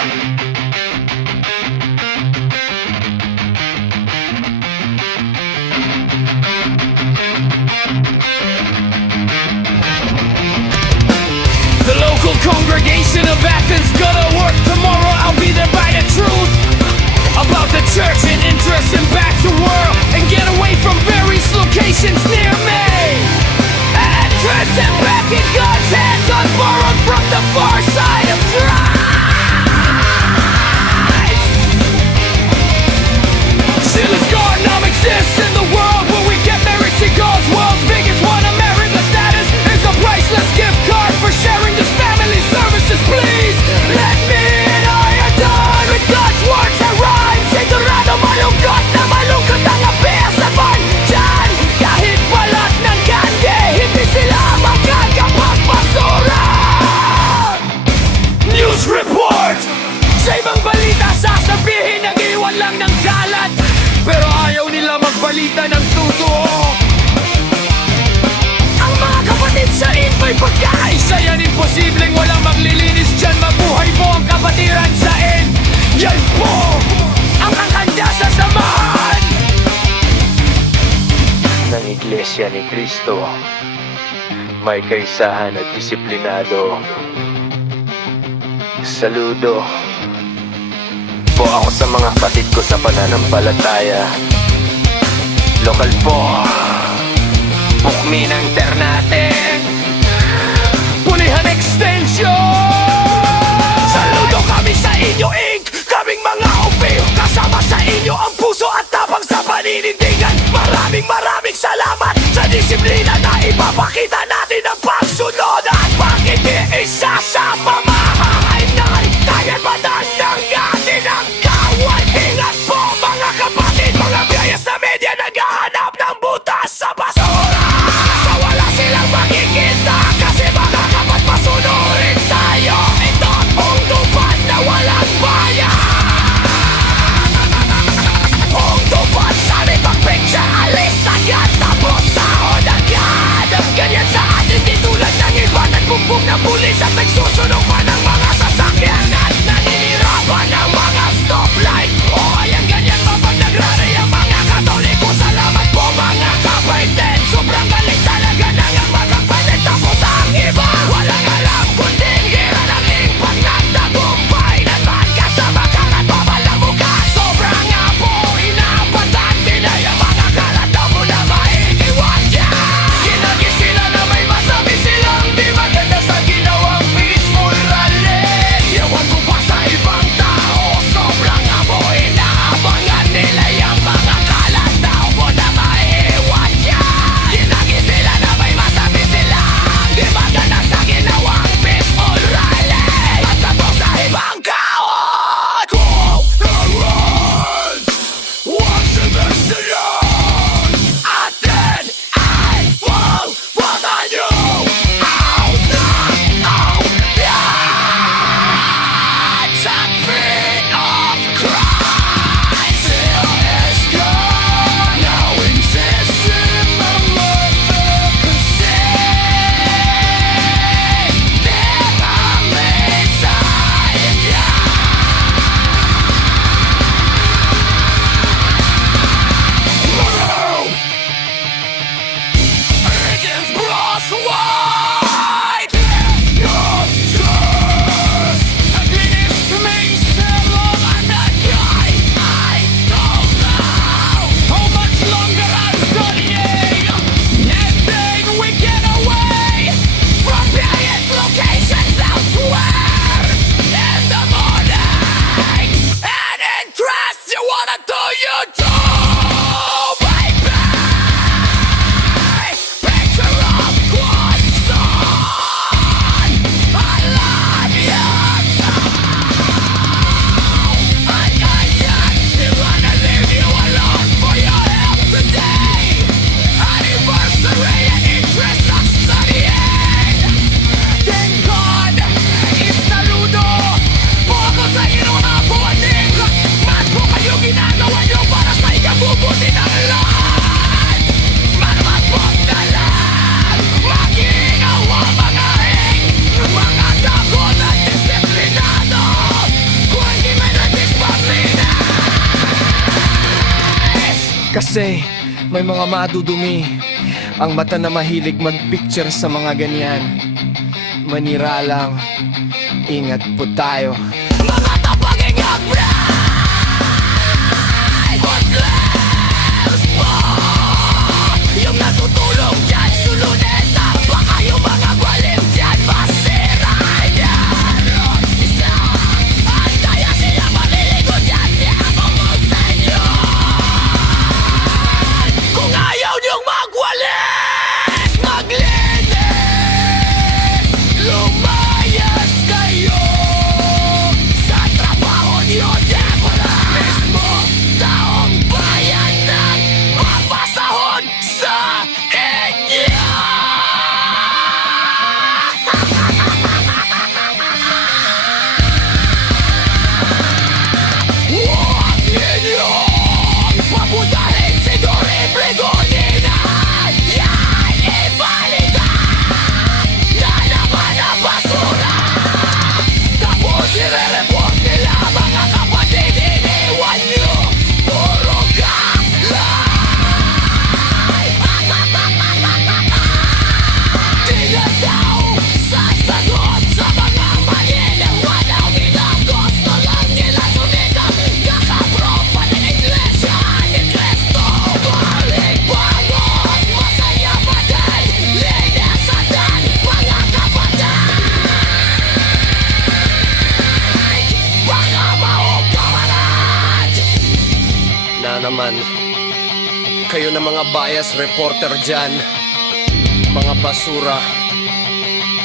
The local congregation of Athens gonna work tomorrow. I'll be there by the truth about the church and interest in back the world and get away from various locations near me. Address and back in God's hands, unborrowed from the far side of Christ. Still as Gardenham exists in the world where we get married to God's world's biggest one. American status is a priceless gift card for sharing this family services. Please let me and I are done with God's words and rhymes. Sigurado malungkot na malungkot ang abesaban dyan. Kahit balat ng gande, hindi sila magkakapagpasura. News report! Sa ibang balita sasabihin nag-iwan lang ng kalat, pero ayaw nila magbalita ng totoo. Ang mga kapatid sa infa'y pagkakaisa yan. Imposibleng walang maglilinis dyan. Mabuhay po ang kapatiran sa in. Yan po ang kakanda sa samahan ng Iglesia ni Cristo. May kaisahan at disiplinado. Saludo po ako sa mga kapatid ko sa pananampalataya. Lokal po, Bukmin ang natin. Pulihan Extension. Saludo kami sa inyo, Inc. Kaming mga OP, kasama sa inyo ang puso at tapang sa paninindigan. Maraming salamat sa disiplina na ipapakita natin ang pagsunod at pag-iisa sa pamahahay ng tayo batas ng atin ang kawan. Ingat po mga kapatid, mga biyayas na media naghahanap ng butas sa basura. Sa wala silang makikita kasi baka kapag masunurin tayo. Kasi may mga madudumi ang mata na mahilig mag-picture sa mga ganyan. Manira lang, ingat po tayo. Mga tapanging yung natutulog dyan, suluneta. Baka yung mga gwalim dyan, masira yan. Isa, at kaya sila maliligo dyan. Di ako sa inyo. Kung ayaw niyong magwalis, maglinis, lumayas kayo sa trabaho niyo. Di wala mismo taong bayan ng papasahod sa inyo. Huwag ninyong papuntahin si Dory Bregolina. Yan ibalita na naman ang basura. Tapos i-report nila mga kapatid, iniwan nyo puro gaklay. Di na daw sasagot sa mga maniniwan na ginagos na lang nila sumikap. Kakabro pa ng Iglesia ni Cristo. Balik bangon, masaya pa din, linisan din mga kapatid. Baka maupawaran na naman kayo na mga bias reporter dyan. Mga basura,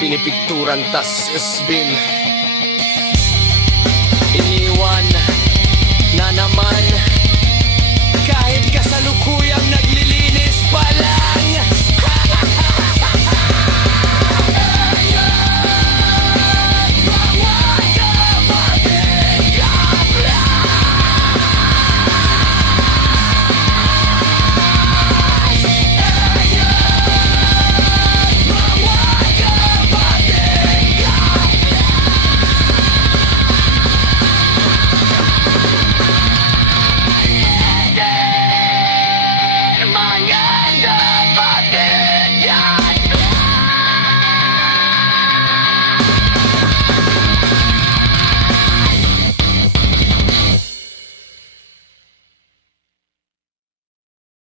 pinipikturan tas spin.